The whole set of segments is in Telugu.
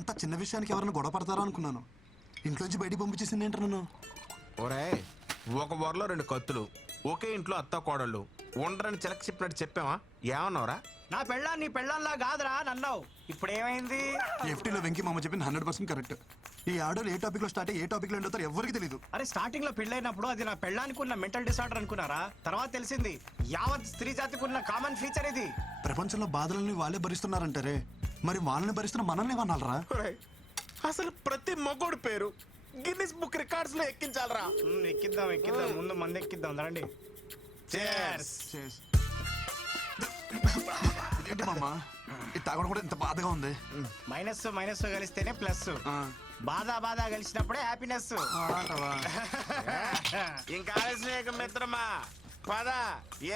అంత చిన్న విషయానికి ఎవరైనా గొడవ పడతారా అనుకున్నాను. ఇంట్లోంచి బయటికి పంపించేసింది ఏంటి నన్ను? ఒరే, ఒక వరలో 2 కత్తులు, ఒకే ఇంట్లో అత్త కోడళ్ళు ఉండరని చిలక చెప్పినట్టు చెప్పావా? ఏమన్నావురా? నా పెళ్ళాం నీ పెళ్ళంలా కాదురా నన్నావు. ఇప్పుడు ఏమైంది? ఎఫ్టీలో వెంకీ మామ చెప్పింది 100% కరెక్ట్. ఈ ఆడోళ్ళు ఏ టాపిక్ లో స్టార్ట్ అయ్యి ఏ టాపిక్ లో ఎండుతారో ఎవరికి తెలియదు. అరే స్టార్టింగ్ లో పెళ్ళైనప్పుడు అది నా పెళ్ళానికి ఉన్న మెంటల్ డిసార్డర్ అనుకున్నారా? తర్వాత తెలిసింది యావత్ స్త్రీ జాతికి ఉన్న కామన్ ఫీచర్ ఇది. ప్రపంచంలో బాధలని వాళ్ళే భరిస్తున్నారంటారే, మరి వాళ్ళని భరిస్తున్న మనల్ని ఏమన్నారా? ఒరేయ్, అసలు ప్రతి మగోడు పేరు గిన్నిస్ బుక్ రికార్డ్స్ లో ఎక్కించాలరా. ఎక్కిద్దాం ఎక్కిద్దాం, ముందు మంది ఎక్కిద్దాం రండి. Cheers. ఏంటి మామ ఇది తాగడం కూడా ఇంత బాధగా ఉంది? మైనస్ మైనస్ కలిస్తేనే ప్లస్, బాధ కలిసినప్పుడే హ్యాపీనెస్. ఇంకా ఆలస్యం మిత్రమా, పద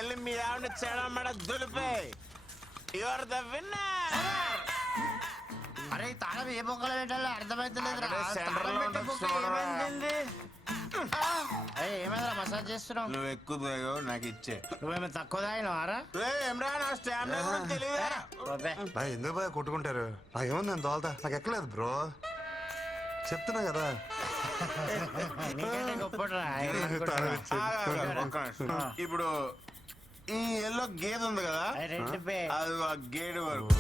ఎల్లి మీ ఆవిడ చెడమడ దులిపే. Your the winner. అరే తాళం ఏ బొక్కలు పెట్టాలో అర్థమైతలేదు. ఏమైనా మసాజ్ చేస్తున్నావు? నువ్వు ఎక్కువ తాగో, నాకు ఇచ్చే. నువ్వేమో తక్కువ తాగినావారా? ఎందుకు బాగా కొట్టుకుంటారు? నాకేముంది నేను తోలుతా, నాకు ఎక్కలేదు బ్రో, చెప్తున్నా కదా. ఇప్పుడు ఈ ఎల్లో గేదె ఉంది కదా, అది ఆ గేడు వరకు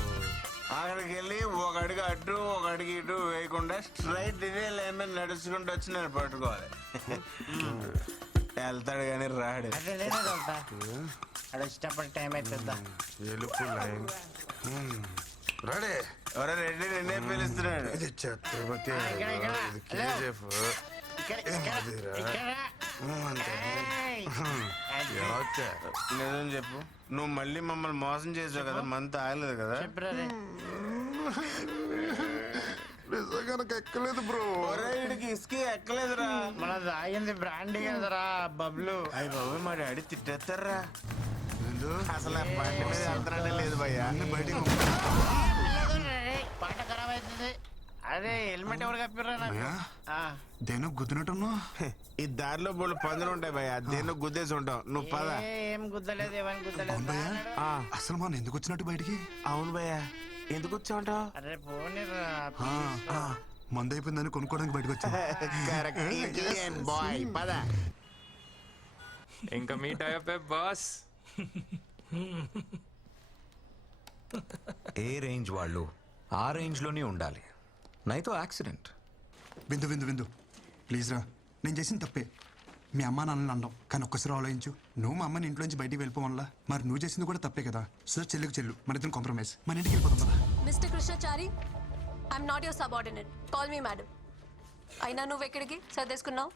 అక్కడికి వెళ్ళి ఒక అడుగు అటు ఒక అడుగు ఇటు వేయకుండా స్ట్రైట్ ఇదే లైన్ మీద నడుచుకుంటూ వచ్చి నేను పట్టుకోవాలి. వెళ్తాడు కానీ రాడు. ఇష్టపడి టైం అవుతుందా? రెడీ ఎవరో రెడ్డి నిన్నే పిలుస్తున్నాడు. ఇది ఛత్రపతి, ఇది కేజీఎఫ్. నిజం చెప్పు, నువ్వు మళ్ళీ మమ్మల్ని మోసం చేసావు కదా, మంత్ ఆగలేదు కదా? నిజంగా నాకు ఎక్కలేదు బ్రో. వీడికి ఇసుక ఎక్కలేదురా. మన తాగింది బ్రాండ్ కదరా బబ్లు. అయ్యి బాబు మా డాడీ తిట్టేస్తారా. అసలు ఆ బండి మీద వెళ్తానే లేదు భయ్యా. బయటికి పాట ఖరాబ్ అవుతుంది. అదే హెల్మెట్ ఎవరు కప్పిర్రా? దేని గుద్దినట్టున్నా? ఈ దారిలో బోళ్ళు పందులు ఉంటాయి భయ్యా, దేన్నో గుద్దేసి ఉంటావు. నువ్వు పద. ఏం గుద్దలేదు, ఏమని గుద్దలేదు. అసలు మనం ఎందుకు వచ్చినట్టు బయటికి? అవును భయ్యా, ఎందుకు వచ్చావుంటావు? అరే పోనీరా, మందు అయిపోయిందని కొనుక్కోవడానికి బయటకు వచ్చా. బాయ్ పద. ఇంకా మీట్ అయ్యే బాస్. ఏ రేంజ్ వాళ్ళు ఆ రేంజ్ లోనే ఉండాలి, నైతో యాక్సిడెంట్. విందు విందు విందు ప్లీజ్ రా, నేను చేసిన తప్పే. మీ అమ్మ నాన్నని అనడం, కానీ ఒక్కసారి ఆలోచించు. నువ్వు మా అమ్మని ఇంట్లోంచి బయటికి వెళ్ళిపోవాలా, మరి నువ్వు చేసింది కూడా తప్పే కదా. సో చెల్లుకు చెల్లు, మన ఇద్దరం కాంప్రమైజ్, మన ఇంటికి వెళ్ళిపోతాం కదా. Mister Krishnachari, I'm not your subordinate, call me madam. అయినా నువ్వు ఎక్కడికి సర్దేసుకున్నావు?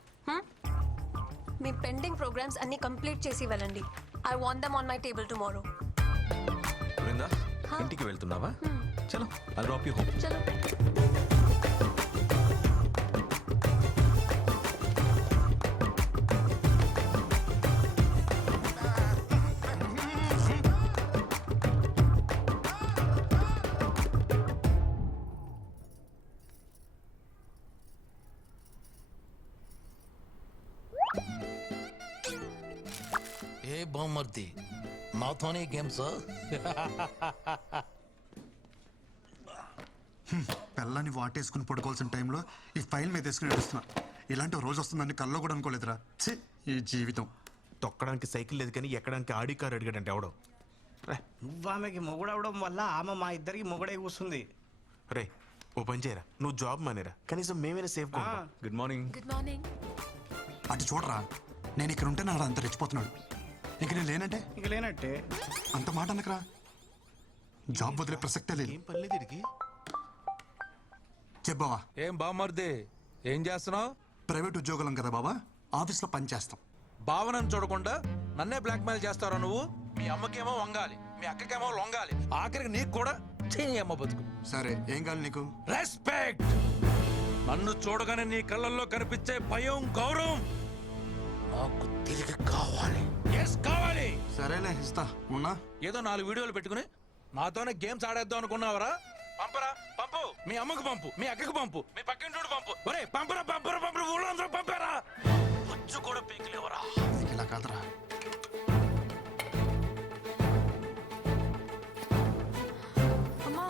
మీ పెండింగ్ ప్రోగ్రామ్స్ అన్ని కంప్లీట్ చేసి వెళ్ళండి. I want them on my table tomorrow. Brinda, ఇంటికి వెళ్తున్నావా? చలో, ఐ డ్రాప్ యు హోమ్. చలో. ఏ బామ్మర్ది, నాతోనే గేమ్స్? పిల్లని వాటేసుకుని పడుకోవాల్సిన టైంలో ఈ ఫైల్ మీద వేసుకుని నడుస్తున్నా. ఇలాంటి రోజు వస్తుందని కల్లో కూడా అనుకోలేదురా. ఛీ, ఈ జీవితం. తొక్కడానికి సైకిల్ లేదు కానీ ఎక్కడానికి ఆడి కారు అడిగాడంటే ఎవడో. నువ్వు ఆమెకి మొగుడవడం వల్ల ఆమె మా ఇద్దరికి మొగుడే కూస్తుంది. రే ఓ పని చేయరా, నువ్వు జాబ్ మానేరా, కనీసం మేమైనా safe. Good morning. Good morning. అటు చూడరా, నేను ఇక్కడ ఉంటే నాడు అంత రెచ్చిపోతున్నాడు. ఇంక నేను లేనంటే ఇంక లేనట్టే. అంత మాట అనకరా, జాబ్ వదిలే ప్రసక్తే లేదు. ఏం పర్లేదు ఇడికి. చెప్పావా? ఏం బామ్మర్ది, ఏం చేస్తున్నావు? ప్రైవేట్ ఉద్యోగులం కదా బాబా, ఆఫీస్లో పని చేస్తాం. భావనను చూడకుండా నన్నే బ్లాక్మెయిల్ చేస్తారా నువ్వు? మీ అమ్మకేమో వంగాలి, మీ అక్కకేమో లొంగాలి, ఆఖరికి నీకు కూడా అమ్మ బతుకు. సరే ఏం కావాలి నీకు? రెస్పెక్ట్. నన్ను చూడగానే నీ కళ్ళల్లో కనిపించే భయం, గౌరవం నాకు తిరిగి కావాలి. ఎస్ కావాలి. సరేలే ఇస్తా, ఉన్నా. ఏదో 4 వీడియోలు పెట్టుకుని నాతోనే గేమ్స్ ఆడేద్దాం అనుకున్నావరా? పంపరా, పంపు. మీ అమ్మకు పంపు, మీ అక్కకు పంపు, మీ పక్కింటోడు పంపు. ఒరే పంపరా, పంపరా, పంపరా, ఊళ్ళో అందరూ పంపారా. వచ్చి కూడా పీకలేవరా. ఇలా కాదురా. అమ్మా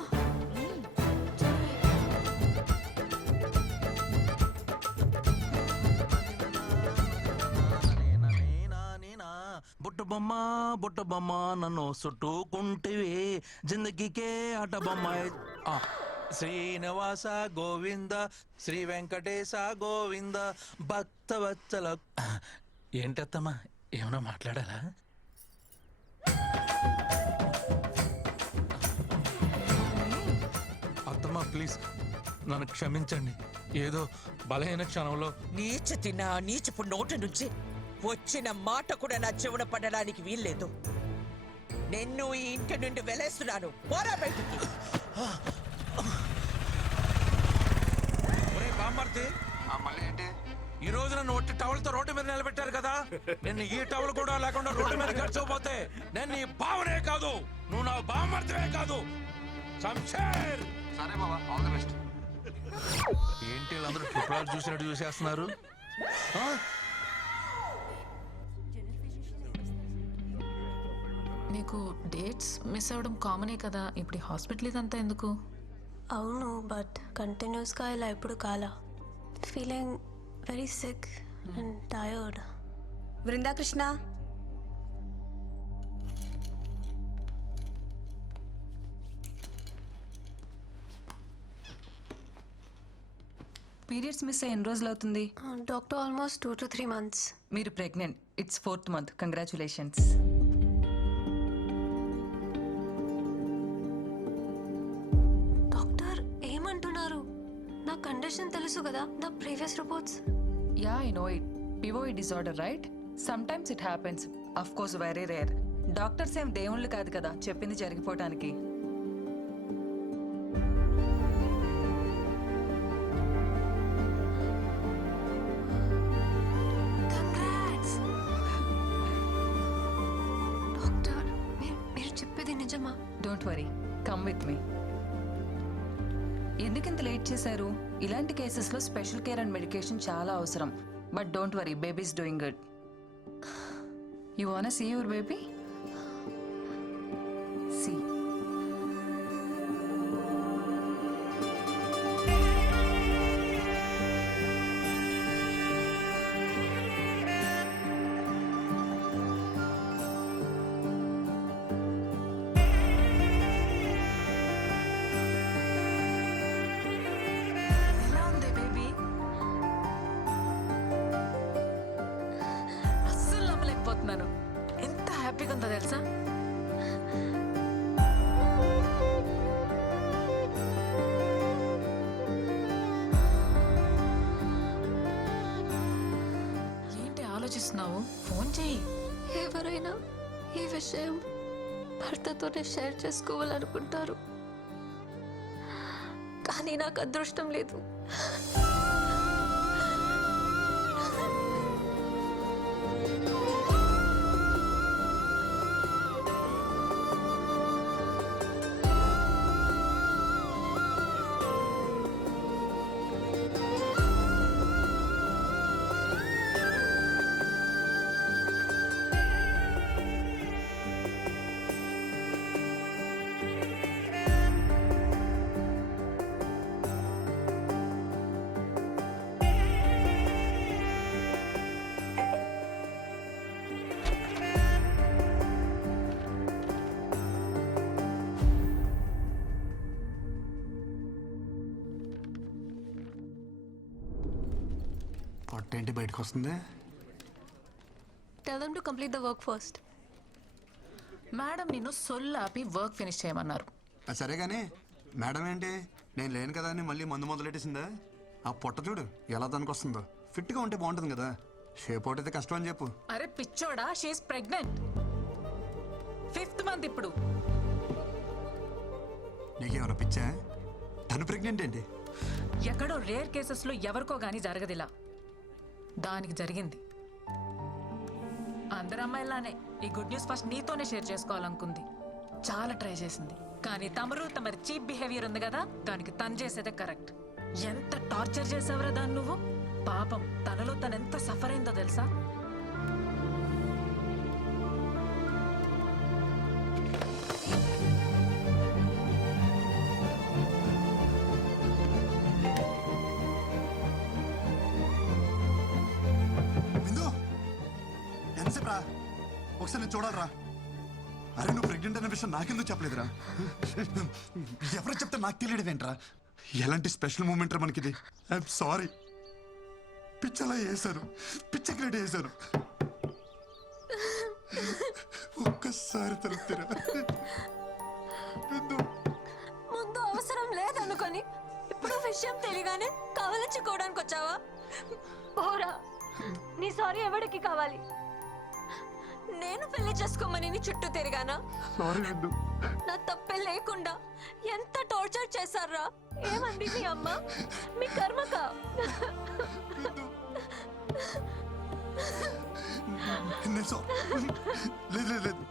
బొమ్మ బుట్ట బొమ్మ నన్ను చుట్టుకుంటివి జిందగీకే ఆట బొమ్మ. ఆ, శ్రీనివాస గోవింద శ్రీ వెంకటేశ గోవింద భక్తవత్సల. ఏంటత్తమ్మా ఏమైనా మాట్లాడాలా? అత్తమ్మా ప్లీజ్ నన్ను క్షమించండి. ఏదో బలహీన క్షణంలో నీచ నీచపు నోటి నుంచి వచ్చిన మాట కూడా నా చెవున పడడానికి వీల్లేదు. నిన్ను ఈ ఇంటి నుండి వెలేస్తున్నాను. పోరా బయటికి. ఒరే బామ్మర్ది, ఈ రోజు నన్ను ఒట్టి టవల్తో రోడ్డు మీద నిలబెట్టారు కదా, నిన్ను ఈ టవల్ కూడా లేకుండా రోడ్డు మీద గడిచిపోతే నేను నీ బావనే కాదు, నువ్వు నా బామ్మర్దివే కాదు. శంషేర్. సరే బాబా, ఆల్ ది బెస్ట్. ఏంటి వీళ్ళందరూ ట్రిపుల్ చూసినట్టు చూసేస్తున్నారు? ఆ? నీకు డేట్స్ మిస్ అవ్వడం కామనే కదా, ఇప్పుడు హాస్పిటల్ ఇదంతా ఎందుకు? అవును, బట్ కంటిన్యూస్గా ఇలా ఎప్పుడు కాలా. Feeling very sick and tired. Brindakrishna, periods miss అయ్యి ఎన్ని రోజులు అవుతుంది? Doctor almost 2 to 3 months. మీరు pregnant. It's 4th month. Congratulations. Doctor ఏమంటున్నారు? నా కండిషన్ తెలుసు కదా, నా previous reports. Yeah, I know it. పివోయిడ్ disorder, right? Sometimes it happens. Of course very rare. Doctors ఏం దేవుళ్ళు కాదు కదా చెప్పింది జరిగిపోవటానికి. Congrats! డాక్టర్, మీరు చెప్పేది నిజమా? Don't worry, come with me. ఎందుకింత లేట్ చేశారు? ఇలాంటి కేసెస్లో స్పెషల్ కేర్ అండ్ మెడికేషన్ చాలా అవసరం. But don't worry, babies doing good. You want see your baby? See. ఎలా ఉంది బేబీ? అస్సలు నమ్మలేకపోతున్నాను. ఎంత హ్యాపీగా ఉందో తెలుసా? ఏంటి ఆలోచిస్తున్నావు? ఫోన్ చెయ్యి. ఎవరైనా ఈ విషయం భర్తతోనే షేర్ చేసుకోవాలనుకుంటారు, కానీ నాకు అదృష్టం లేదు. పొట్టేంటి బయటకు వస్తుంది? Tell them to complete the work first. Madam నిన్ను సొల్లాపి వర్క్ ఫినిష్ చేయమన్నారు. సరే కానీ మేడం ఏంటి, నేను లేను కదా అని మళ్ళీ మందు మొదలెట్టేసిందా? ఆ పొట్ట చూడు ఎలా దానికి వస్తుందో. ఫిట్గా ఉంటే బాగుంటుంది కదా, షేప్ అవుట్ అయితే కష్టం అని చెప్పు. అరే పిచ్చోడా, షీఈస్ ప్రెగ్నెంట్. 5th month ఇప్పుడు. నీకేమైనా పిచ్చా? తను ప్రెగ్నెంట్ ఏంటి? ఎక్కడో రేర్ కేసెస్ లో ఎవరికో గానీ జరగదిలా, దానికి జరిగింది. అందరు అమ్మాయిలానే ఈ గుడ్ న్యూస్ ఫస్ట్ నీతోనే షేర్ చేసుకోవాలనుకుంది. చాలా ట్రై చేసింది, కానీ తమరి చీప్ బిహేవియర్ ఉంది కదా, దానికి తను చేసేదే కరెక్ట్. ఎంత టార్చర్ చేసావురా దాన్ని నువ్వు. పాపం తనలో తను ఎంత సఫర్ అయిందో తెలుసా? బిందు, ఎంతసేపు రా? ఒకసారి నేను చూడాలరా. అరే నువ్వు ప్రెగ్నెంట్ అనే విషయం నాకెందుకు చెప్పలేదురా? ఎవరు చెప్తే నాకు తెలియడమేంట్రా? ఎలాంటి స్పెషల్ మూమెంట్ రా మనకిది. I'm sorry. పిచ్చలా వేశారు, పిచ్చకి రెడీ చేశారు. ఒక్కసారి తలుపుతారా? ముందు అవసరం లేదనుకొని ఇప్పుడు విషయం తెలియగానే కవలించుకోవడానికి వచ్చావా? పోరా, నీ సారీ ఎవరికి కావాలి? నేను పెళ్లి చేసుకోమని నీ చుట్టూ తిరిగానా? సారీ విందు. నా తప్పే లేకుండా ఎంత టార్చర్ చేశారా? ఏమంది మీ అమ్మ? మీ కర్మకా? లేదు లేదు లేదు,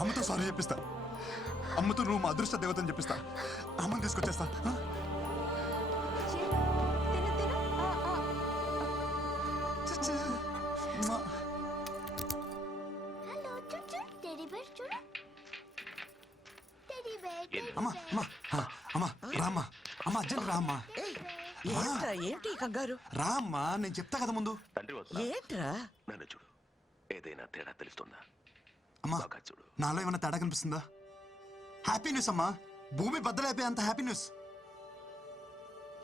అమ్మతో సారీ చెప్పిస్తా. అమ్మతో నువ్వు మా అదృష్ట దేవతని చెప్పిస్తా. అమ్మని తీసుకొచ్చేస్తా. తిను, తిను. చిచ్చి. మా. అమ్మా అమ్మా అమ్మా రామ్మా. అమ్మా అర్జెంట్ రామ్మా. ఏంట్రా ఏంటి ఈ కంగారు? రామ్మా, నేను చెప్తా కదా ముందు. తండ్రి వస్తున్నా. ఏంట్రా? నన్ను చూడు, ఏదైనా తేడా తెలుస్తుందా? అమ్మా బాగా చూడు. నాలో ఏమైనా తేడా కనిపిస్తుందా? హ్యాపీ న్యూస్ అమ్మా, భూమి బద్దలైపోయే అంత హ్యాపీ న్యూస్.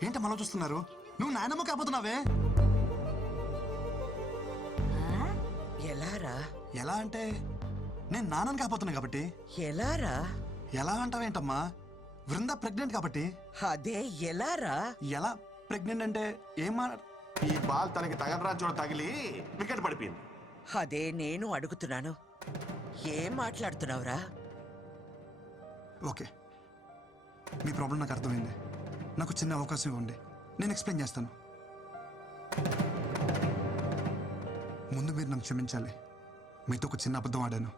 ఏంటి మనం చూస్తున్నారు? నువ్వు నాయనమ్మ కాబోతున్నావే. ఎలారా? ఎలా అంటే నేను నాన్నని కాబోతున్నా కాబట్టి. ఎలారా? ఎలా అంటావేంటమ్మా? వృంద ప్రెగ్నెంట్ కాబట్టి. అదే ఎలారా? ఎలా ప్రెగ్నెంట్ అంటే ఏమా? ఈ బాల్ తనకి తగలరా చూడ తగిలి వికెట్ పడిపోయింది. అదే నేను అడుగుతున్నాను. ఏం మాట్లాడుతున్నావురా? ఓకే, మీ ప్రాబ్లం నాకు అర్థమైంది. నాకు చిన్న అవకాశం ఇవ్వండి, నేను ఎక్స్ప్లెయిన్ చేస్తాను. ముందు మీరు నన్ను క్షమించాలి. మీతో ఒక చిన్న అబద్ధం ఆడాను.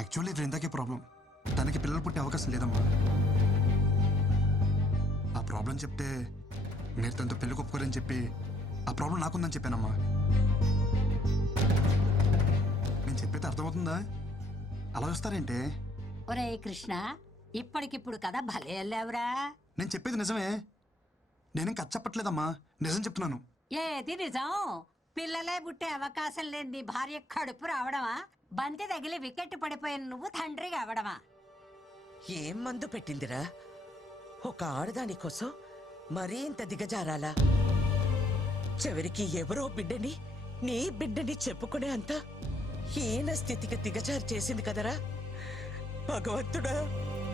యాక్చువల్లీ వృందాకే ప్రాబ్లం. తనకి పిల్లలు పుట్టే అవకాశం లేదమ్మా. ఆ ప్రాబ్లం చెప్తే మీరు తనతో పెళ్లి ఒప్పుకోరని చెప్పి ఆ ప్రాబ్లం నాకుందని చెప్పానమ్మా. నేను చెప్పేది అర్థమవుతుందా? అలా వస్తారేంటే? ఒరే కృష్ణ, ఇప్పటికిప్పుడు కదా భలే వెళ్ళావురా. నేను చెప్పేది నిజమే. నేనేం కథ చెప్పట్లేదమ్మా, నిజం చెప్తున్నాను. ఏది నిజం? పిల్లలే పుట్టే అవకాశం లేని నీ భార్య కడుపు రావడమా? బంతి తగిలి వికెట్ పడిపోయిన నువ్వు తండ్రిగా అవడమా? ఏం మందు పెట్టిందిరా? ఒక ఆడదాని కోసం మరీ ఇంత దిగజారాలా? చివరికి ఎవరో బిడ్డని నీ బిడ్డని చెప్పుకునే అంత హీన స్థితికి దిగజారు చేసింది కదరా భగవంతుడా.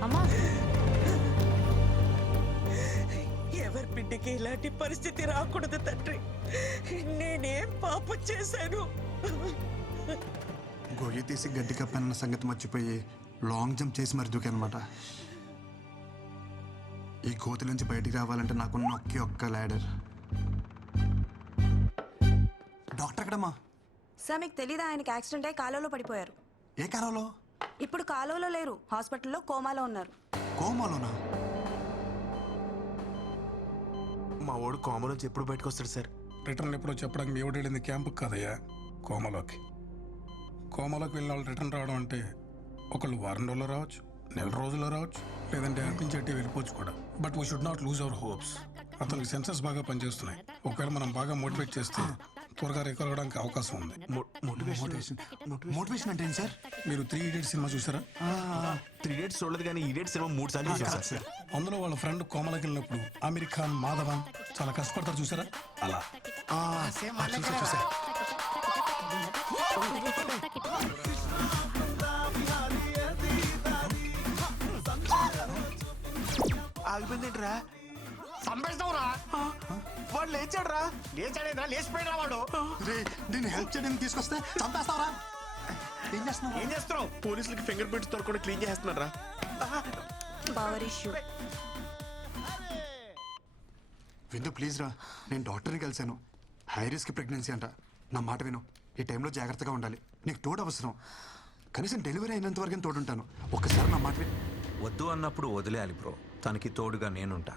అమ్మా, ఎవరి బిడ్డకి ఇలాంటి పరిస్థితి రాకూడదు తండ్రి. నేనేం పాపం చేశాను? గొయ్యి తీసి గడ్డి కప్పానన్న సంగతి మర్చిపోయి లాంగ్ జంప్ చేసి మరి దూకానమాట. ఈ గోతి నుంచి బయటికి రావాలంటే నాకున్న ఒకే ఒక్క ల్యాడర్. డాక్టర్ ఎక్కడమ్మా? సార్ మీకు తెలీదా, ఆయనకి యాక్సిడెంట్ అయి కాలువలో పడిపోయారు. ఏ కాలంలో? ఇప్పుడు కాలువలో లేరు, హాస్పిటల్లో కోమాలో ఉన్నారు. కోమాలోనా? మా వాడు కోమ నుంచి ఎప్పుడు బయటకు వస్తాడు సార్? రిటర్న్ ఎప్పుడో చెప్పడానికి మీ వెళ్ళింది క్యాంపుకి కాదయ్యా, కోమలోకి. కోమలోకి వెళ్ళిన వాళ్ళు రిటర్న్ రావడం అంటే ఒకళ్ళు వారం రోజుల్లో రావచ్చు, నెల రోజుల్లో రావచ్చు, లేదంటే అనిపించేట్టు వెళ్ళిపోవచ్చు కూడా. But we should not lose our hopes. అతనికి సెన్సెస్ బాగా పనిచేస్తున్నాయి. ఒకవేళ మనం బాగా మోటివేట్ చేస్తే త్వరగా రికవర్ అవడానికి అవకాశం ఉంది. మోటివేషన్ అంటే ఏంటి సార్? మీరు 3 Idiots సినిమా చూసారా? 3 Idiots చూడలేదు, కానీ ఈడియట్ సినిమా 3 సార్లు చూసాను సార్. అందులో వాళ్ళ ఫ్రెండ్ కోమలకి వెళ్ళినప్పుడు ఆమిర్ ఖాన్, మాధవన్ చాలా కష్టపడతారు చూసారా? అలా చూసా. ఆగిపోయిందేంట్రా? సంపేస్తావురా? వాడు లేచాడ్రా. లేచాడేంద్రా? లేచిపోయినా వాడు. దీన్ని హెల్ప్ చేయడానికి తీసుకొస్తే చంపేస్తావరా? ఏం చేస్తున్నావు? ఏం చేస్తున్నావు? పోలీసులకి ఫింగర్ ప్రింట్స్ దొరకకుండా క్లీన్ చేస్తున్నారా? Power issue. విందు ప్లీజ్ రా, నేను డాక్టర్ని కలిశాను. హై రిస్క్ ప్రెగ్నెన్సీ అంట. నా మాట విను, ఈ టైంలో జాగ్రత్తగా ఉండాలి. నీకు తోడు అవసరం. కనీసం డెలివరీ అయినంత వరకు తోడుంటాను. ఒక్కసారి నా మాట విను. వద్దు అన్నప్పుడు వదిలేయాలి బ్రో. తనకి తోడుగా నేనుంటా.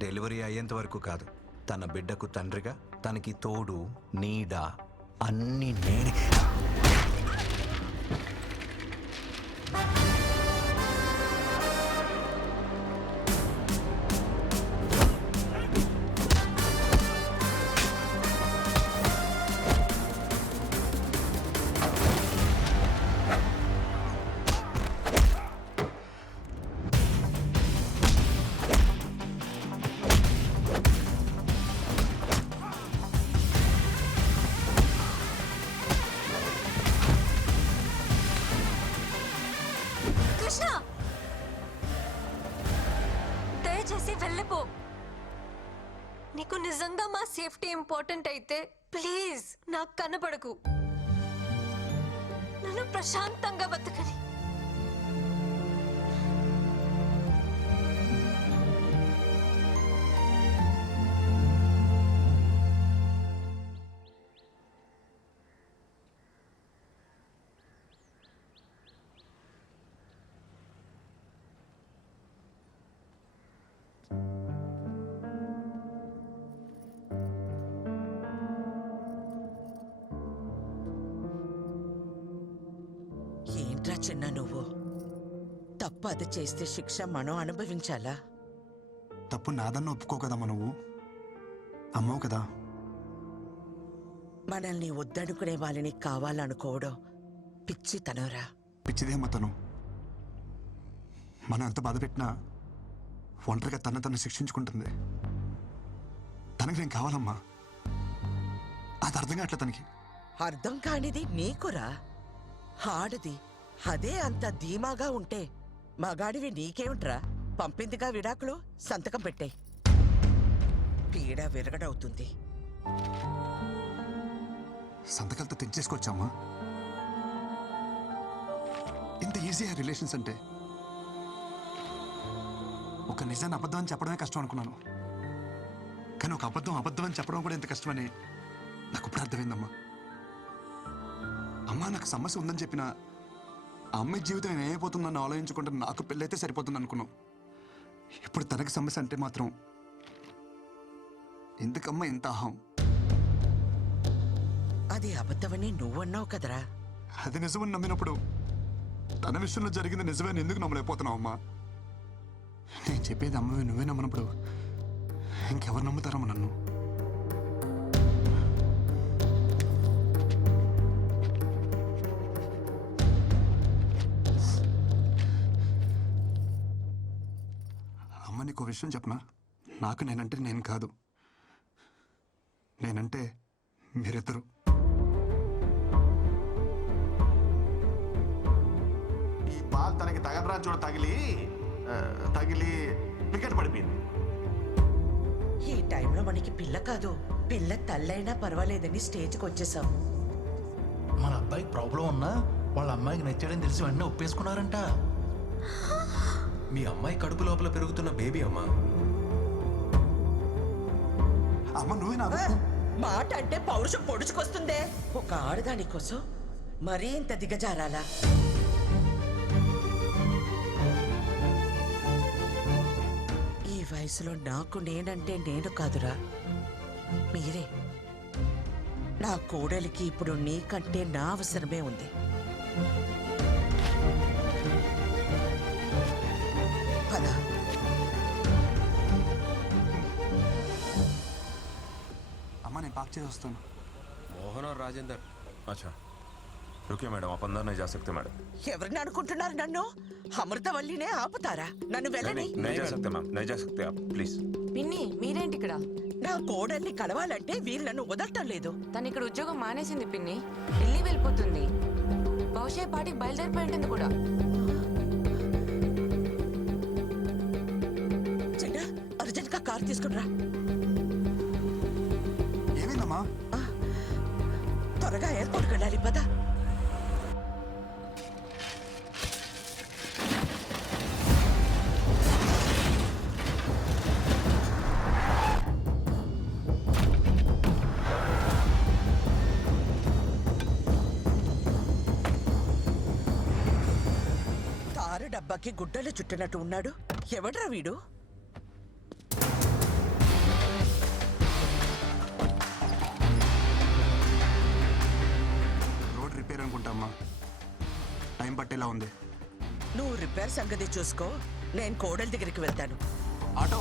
డెలివరీ అయ్యేంత వరకు కాదు, తన బిడ్డకు తండ్రిగా, తనకి తోడు, నీడ అన్నీ నేనే. కృష్ణ దయచేసి వెళ్ళిపో. నీకు నిజంగా మా సేఫ్టీ ఇంపార్టెంట్ అయితే ప్లీజ్ నాకు కనపడకు. నన్ను ప్రశాంతంగా బతకని. ఏంట్రా చిన్న నువ్వు? తప్పు అది చేస్తే శిక్ష మనం అనుభవించాలా? తప్పు నాదన్న ఒప్పుకో కదమ్మా, నువ్వు అమ్మవు కదా. మనల్ని వద్దనుకునే వాళ్ళని కావాలనుకోవడం పిచ్చితనరా. పిచ్చిదేమ్మా తను. మనం ఎంత బాధ పెట్టినా ఒంటరిగా తను శిక్షించుకుంటుంది. తనకి నేను కావాలమ్మా, అది అర్థం కావట్లే తనకి. అర్థం కానిది నీకురా. ఆడది అదే అంత ధీమాగా ఉంటే మగాడివి నీకేమిట్రా? పంపిందిగా విడాకులు, సంతకం పెట్టే. పీడ విరగడవుతుంది. సంతకాలతో తెచ్చేసుకోవచ్చమ్మా. ఇంత ఈజీగా రిలేషన్స్ అంటే. ఒక నిజాన్ని అబద్ధం అని చెప్పడమే కష్టం అనుకున్నాను, కానీ ఒక అబద్ధం అని చెప్పడం కూడా ఎంత కష్టమని నాకు ఇప్పుడు అర్థమైందమ్మా. అమ్మా నాకు సమస్య ఉందని చెప్పిన ఆ అమ్మాయి జీవితం ఏమైపోతుందని ఆలోచించుకుంటే నాకు పెళ్ళైతే సరిపోతుంది అనుకున్నాం. ఇప్పుడు తనకి సమస్య అంటే మాత్రం ఎందుకమ్మా ఇంత అహం? అది అబద్ధమని నువ్వన్నావు కదరా. అది నిజమని నమ్మినప్పుడు తన విషయంలో జరిగింది నిజమని ఎందుకు నమ్మలేకపోతున్నావు అమ్మా? నేను చెప్పేది అమ్మవి నువ్వే నమ్మనప్పుడు ఇంకెవరు నమ్ముతారమ్మా నన్ను? అమ్మ నీకు విషయం చెప్పనా? నాకు నేనంటే నేను కాదు, నేనంటే మీరిద్దరు. ఈ బాల్ తనకి తగలరా చూడ తగిలి వికెట్ పడిపోయింది. ఈ టైంలో మనకి పిల్ల కాదు, పిల్ల తల్లైనా పర్వాలేదని స్టేజ్కి వచ్చేసాం. మన అబ్బాయికి ప్రాబ్లం ఉన్నా వాళ్ళ అమ్మాయికి నచ్చాడని తెలిసి వెంటనే ఒప్పేసుకున్నారంట. మీ అమ్మాయి కడుపు లోపల పెరుగుతున్న బేబీ అమ్మా. అమ్మ నువ్వే నా మాట అంటే పౌరుషం పొడుచుకొస్తుందే. ఒక ఆడదాని కోసం మరీ ఇంత దిగజారాలా? ఈ వయసులో నాకు నేనంటే నేను కాదురా, మీరే. నా కోడలికి ఇప్పుడు నీకంటే నా అవసరమే ఉంది. పద. అమ్మ నేను పార్క్ చేసి వస్తాను. मोहन और राजेंद्र। अच्छा रुकिए मैडम, आप अंदर नहीं जा सकते मैडम। ఎవరిని అనుకుంటున్నారు నన్ను? అమృతవల్లినే ఆపుతారా? నన్ను వెళ్ళని. नहीं जा सकते मैम, नहीं जा सकते आप प्लीज। పిన్ని మీరేంటి ఇక్కడ? నా కోడల్ని కలవాలంటే వీళ్ళు నన్ను వదలటం లేదు. తను ఇక్కడ ఉద్యోగం మానేసింది పిన్ని, ఢిల్లీ వెళ్ళిపోతుంది. బహుశా పాటికి బయలుదేరిపోయి ఉంటుంది కూడా. చిన్న అర్జెంట్ గా కార్ తీసుకురా. ఏమైందమ్మా? త్వరగా ఎయిర్పోర్ట్కి వెళ్ళాలి, పద. కారు డబ్బాకి గుడ్డలు చుట్టినట్టు ఉన్నాడు. ఎవడ్రా వీడు? రోడ్ రిపేర్ అనుకుంటామ్మా, టైం పట్టేలా ఉంది. నువ్వు రిపేర్ సంగతి చూసుకో, నేను కోడల దగ్గరికి వెళ్తాను. ఆటో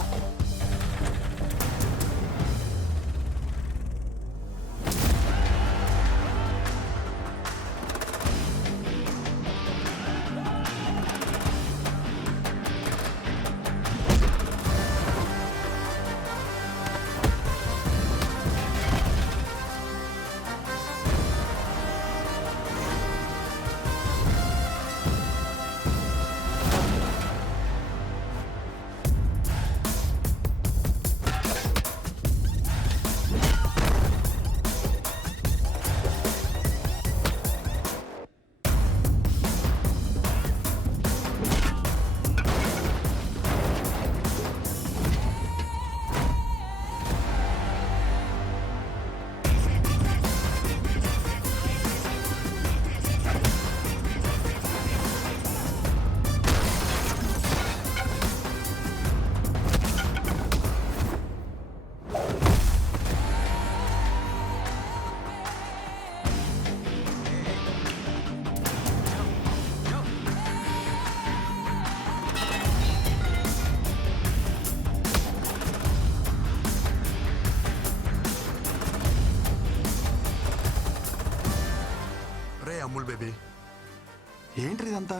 ఏంటి ఇదంతా?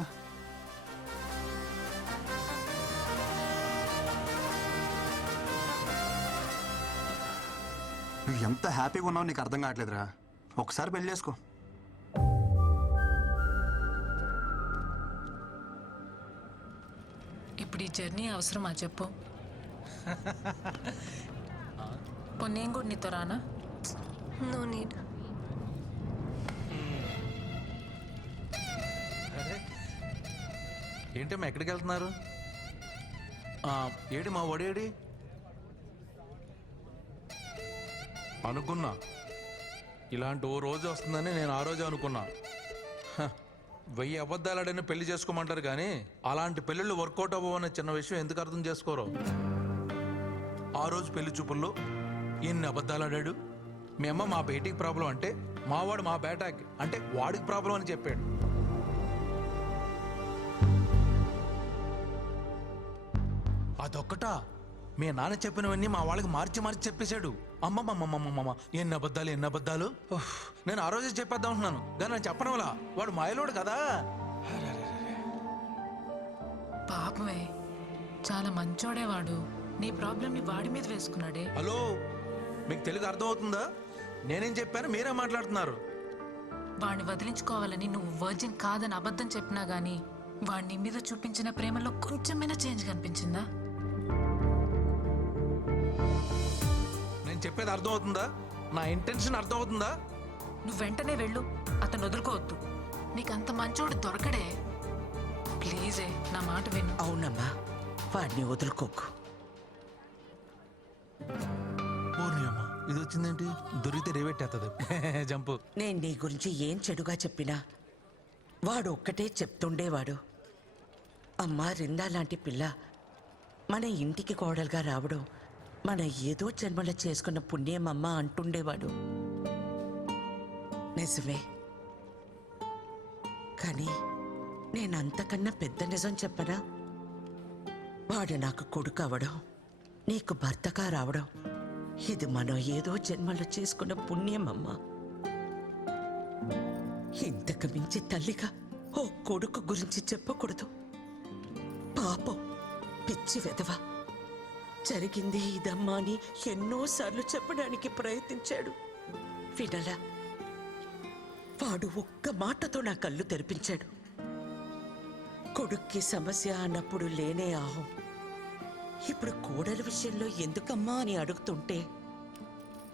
నువ్వు ఎంత హ్యాపీగా ఉన్నావు నీకు అర్థం కావట్లేదురా. ఒకసారి పెళ్లి చేసుకో. ఇప్పుడు ఈ జర్నీ అవసరమా చెప్పు? నేను కూడా నీతో రానా? No need. ఏంటమ్మా ఎక్కడికి వెళ్తున్నారు? ఏడి మా ఒడేడి అనుకున్నా. ఇలాంటి ఓ రోజు వస్తుందని నేను ఆ రోజు అనుకున్నా. 1000 అబద్ధాలాడని పెళ్లి చేసుకోమంటారు కానీ అలాంటి పెళ్ళిళ్ళు వర్కౌట్ అవ్వవనే చిన్న విషయం ఎందుకు అర్థం చేసుకోరు? ఆ రోజు పెళ్లి చూపుల్లో ఎన్ని అబద్ధాలాడాడు. మీ అమ్మ మా బేటీకి ప్రాబ్లం అంటే మావాడు మా బేటాకి అంటే వాడికి ప్రాబ్లం అని చెప్పాడు. అదొక్కటా మీ నాన్న చెప్పినవన్నీ మా వాళ్ళకి మార్చి మార్చి చెప్పేశాడు. అమ్మమ్మమ్మమ్మమ్మ ఎన్ని అబద్ధాలు. నేను ఆ రోజే చెప్పేద్దాం ఉంటున్నాను కానీ నేను చెప్పడం వల్ల వాడు మాయలోడు కదా. పాపమే, చాలా మంచోడేవాడు. నీ ప్రాబ్లమ్ని వాడి మీద వేసుకున్నాడే. హలో, మీకు తెలుగు అర్థమవుతుందా? నేనేం చెప్పాను మీరే మాట్లాడుతున్నారు. వాడిని వదిలించుకోవాలని నువ్వు వర్జిన్ కాదని అబద్ధం చెప్పినా గానీ వాడిని మీద చూపించిన ప్రేమలో కొంచెమైనా చేంజ్ కనిపించిందా? నేను చెప్పేది అర్థమవుతుందా? నా ఇంటెన్షన్ అర్థమవుతుందా? నువ్వు వెంటనే వెళ్ళు, అతను వదులుకోవద్దు. నీకంత మంచోడు దొరకడే. ప్లీజే నా మాట విను. అవునమ్మా, వాడిని వదులుకోకు. అమ్మా ఇది వచ్చిందేంటి? దొరికితే రేవెట్టేస్తుంది జంపు. నేను నీ గురించి ఏం చెడుగా చెప్పినా వాడు ఒక్కటే చెప్తుండేవాడు. అమ్మా రిందా లాంటి పిల్ల మన ఇంటికి కోడలుగా రావడం మన ఏదో జన్మలో చేసుకున్న పుణ్యమమ్మ అంటుండేవాడు. నిజమే, కానీ నేనంతకన్నా పెద్ద నిజం చెప్పనా? వాడు నాకు కొడుకు అవడం, నీకు భర్తగా రావడం ఇది మనం ఏదో జన్మలో చేసుకున్న పుణ్యమమ్మ. ఇంతకు మించి తల్లిగా ఓ కొడుకు గురించి చెప్పకూడదు. పాపం, పిచ్చి వెధవ. జరిగింది ఇదమ్మా అని ఎన్నోసార్లు చెప్పడానికి ప్రయత్నించాడు, వినలా. వాడు ఒక్క మాటతో నా కళ్ళు తెరిపించాడు. కొడుక్కి సమస్య అన్నప్పుడు లేనే ఆహం. ఇప్పుడు కోడల విషయంలో ఎందుకమ్మా అని అడుగుతుంటే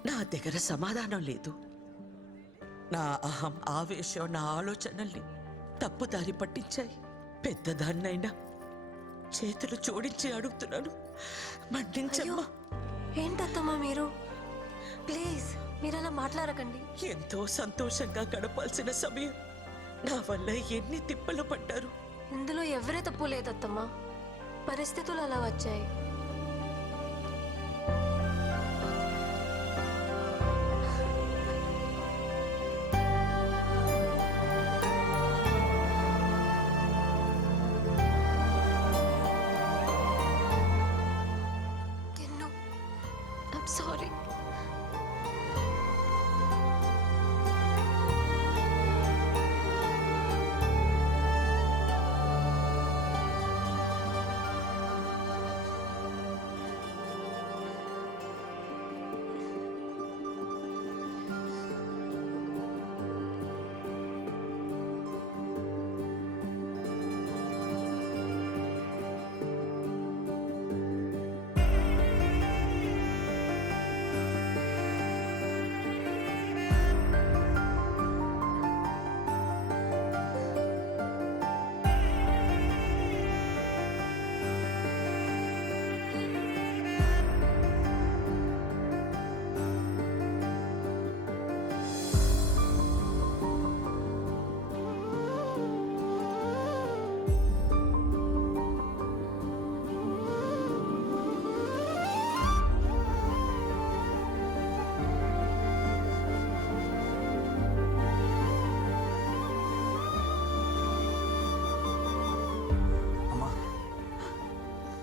నా దగ్గర సమాధానం లేదు. నా అహం, ఆవేశం, నా ఆలోచనల్ని తప్పుదారి పట్టించాయి. పెద్దదాన్నైనా చేతులు జోడించి అడుగుతున్నాను, మన్నించమ్మా. ఏంటత్తమ్మా మీరు? ప్లీజ్ మీరు అలా మాట్లాడకండి. ఎంతో సంతోషంగా గడపాల్సిన సమయం నా వల్ల ఎన్ని తిప్పలు పడ్డారు. ఇందులో ఎవరే తప్పు లేదత్తమ్మా, పరిస్థితులు అలా వచ్చాయి. I'm sorry.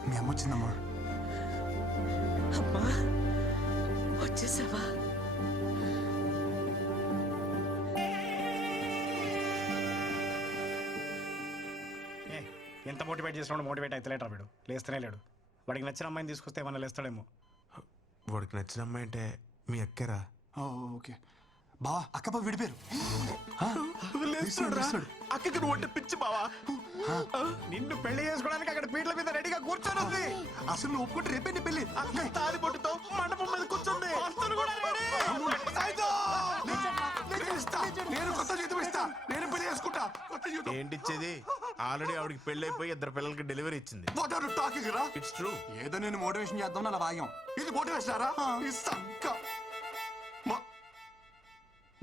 మీ అమ్మ వచ్చిందమ్మా. అమ్మా వచ్చేసావా? ఎంత మోటివేట్ చేసినా మోటివేట్ అయితే లేటరా వీడు లేస్తేనే లేడు. వాడికి నచ్చిన అమ్మాయిని తీసుకొస్తే ఏమన్నా లేస్తాడేమో. వాడికి నచ్చిన అమ్మాయి అంటే మీ అక్కరా? ఓకే బా అక్కప విడిపోయారు. అక్కకి నువ్వు అంటే పిచ్చి బావా. నిన్ను పెళ్లి చేసుకోవడానికి అక్కడ పీటల మీద రెడీగా కూర్చొని అసలు నువ్వు ఒప్పుకుంటే రేపే నీ పెళ్ళి. అక్క తాది పొట్టుతో మండపం మీద కూర్చుంది. నేను కొత్త జీతం ఇస్తా, నేను పెళ్లి చేసుకుంటా. ఏంటిచ్చేది? ఆల్రెడీ ఆవిడకి పెళ్లి అయిపోయి 2 పిల్లలకి డెలివరీ ఇచ్చింది. వాట్ ఆర్ యు టాకింగ్ రా? It's true. ఏదో నేను మోటివేషన్ చేద్దాం అలా వాగాం. ఇది మోటివేషన్ రా? ఈ సంక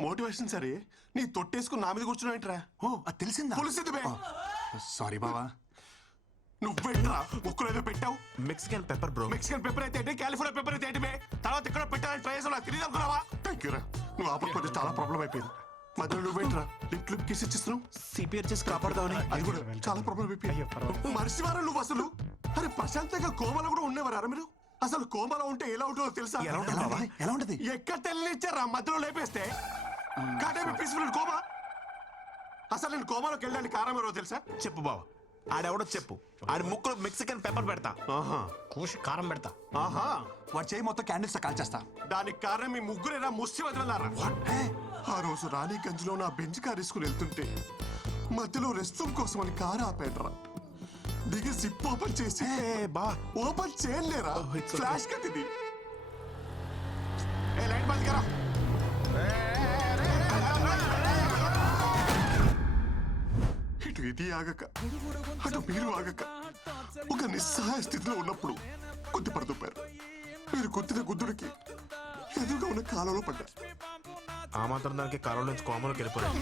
మోటివేషన్ సరే, నీ తొట్టేసుకుని నా మీద కూర్చున్నాయిట్రా. ఓ అది తెలిసిందా? తెలిసింది బే. సారీ బావా. నువ్వు పెట్టరా ముక్కులు ఏదో పెట్టావు. Mexican pepper bro. Mexican pepper అయితే ఏంటి, కాలిఫోర్నియా పెప్పర్ అయితే ఏంటి బే? తర్వాత ఇక్కడ పెట్టాలని ట్రై చేసావు, నాకు తెలియదు అనుకున్నావా? థ్యాంక్ యూ రా. నువ్వు ఆపకపోతే చాలా ప్రాబ్లం అయిపోయింది. మధ్యలో నువ్వు పెట్టరా లిప్ కిస్ ఇచ్చిస్తున్నావు. సిపిఆర్ చేసి కాపాడదామని అది కూడా చాలా ప్రాబ్లం అయిపోయింది. మనిషివారా నువ్వు అసలు? అరే ప్రశాంతంగా కోమలో కూడా ఉండేవారా మీరు? అసలు కోమలో ఉంటే ఎలా ఉంటుందో తెలుసా? ఎలా ఉంటది? ఎక్కడ తెలియనిచ్చారా మధ్యలో లేపేస్తే? కాటేమి పీస్ఫుల్ కోమా. అసలు నేను కోమాలోకి వెళ్ళడానికి కారణం ఎవరో తెలుసా? చెప్పు బావ. ఆడెవడో చెప్పు. ఆడి ముక్కులో మెక్సికన్ పెప్పర్ పెడతా. కూసి కారం పెడతా. ఆహా, వాడు చేయి మొత్తం క్యాండిల్స్ కాల్చేస్తా. దానికి కారణం మీ ముగ్గురేరా ముష్టి వదిలేరా? ఆ రోజు రాణిగంజ్ లో నా బెంచ్ కార్ వేసుకుని వెళ్తుంటే మధ్యలో రెస్ట్ రూమ్ కోసం అని కారు ఆపేటరా. దిగి సిప్ ఓపెన్ చేసి బా ఓపెన్ చేయలేరా? ఫ్లాష్ కట్టింది. లైట్ బంద్ కరా. ఇటు ఇది ఆగక అటు మీరు ఆగక ఒక నిస్సహాయ స్థితిలో ఉన్నప్పుడు గుద్ది పడుతున్నారు. మీరు గుద్దిన గుద్దుడికి ఎదురుగా ఉన్న కాలంలో పడ్డారు. ఆ మాత్రం దానికి కాలం నుంచి కోమలోకి వెళ్ళిపోయారు.